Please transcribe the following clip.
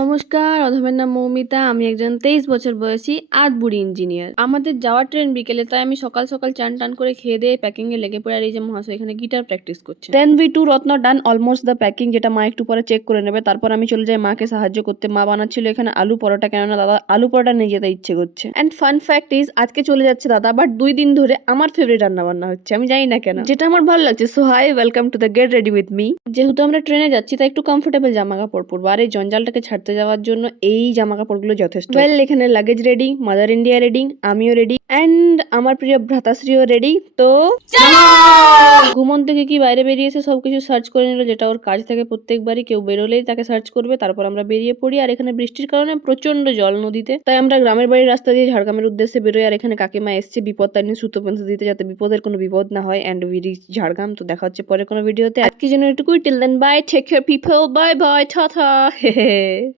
নমস্কার, অধমের নাম মৌমিতা। আমি একজন 23 বছর বয়সী আধবুড়ি ইঞ্জিনিয়ার। আমাদের যাওয়ার ট্রেন বিকেলে, তাই আমি সকাল সকাল চান টান করে খেয়ে দিয়ে প্যাকিং এ লেগে পড়ে। আর এই যে মহাশয় এখানে গিটার প্র্যাকটিস করছে। Then we two Ratna done almost the packing, যেটা মা একটু পরে চেক করে নেবে। তারপর আমি চলে যাই মাকে সাহায্য করতে। মা বানাচ্ছিল এখানে আলু পরোটা, কেননা দাদা আলু পরোটা নিয়ে যেতে ইচ্ছে করছে। এন্ড ফান ফ্যাক্ট ইজ, আজকে চলে যাচ্ছে দাদা, বাট 2 দিন ধরে আমার ফেভারিট রান্না বান্না হচ্ছে। আমি জানি না কেন, যেটা আমার ভালো লাগছে। So high, welcome to the get ready with me. যেহেতু আমরা ট্রেনে যাচ্ছি, তাই একটু কমফোর্টেবল জামা কাপড় পরবো। আর এই জঞ্জালটাকে ছাড়তে যাওয়ার জন্য এই জামা কাপড়গুলো যথেষ্ট। ওয়েল, এখানে luggage ready, mother India ready, আমিও রেডি, এন্ড আমার প্রিয় ভ্রাতাশ্রীও রেডি। তো ঘুমন থেকে কি বাইরে বেরিয়েছে সবকিছু সার্চ করে নিল, যেটা ওর কাজ থাকে প্রত্যেকবারই। কেউ বেরোলেই তাকে সার্চ করবে। তারপর আমরা বেরিয়ে পড়ি। আর এখানে বৃষ্টির কারণে প্রচন্ড জল নদীতে, তাই আমরা গ্রামের বাড়ির রাস্তা দিয়ে ঝাড়গ্রামের উদ্দেশ্যে বেরোই। আর এখানে কাকিমা এসছে বিপদ তারিণী সুতো পেন্সিল দিতে, যাতে বিপদের কোনো বিপদ না হয়। And we reach Jhargram. তো দেখা হচ্ছে পরে কোনো ভিডিওতে। আজকের জন্য এটুকুই। Till then by, take care people, bye bye, tata.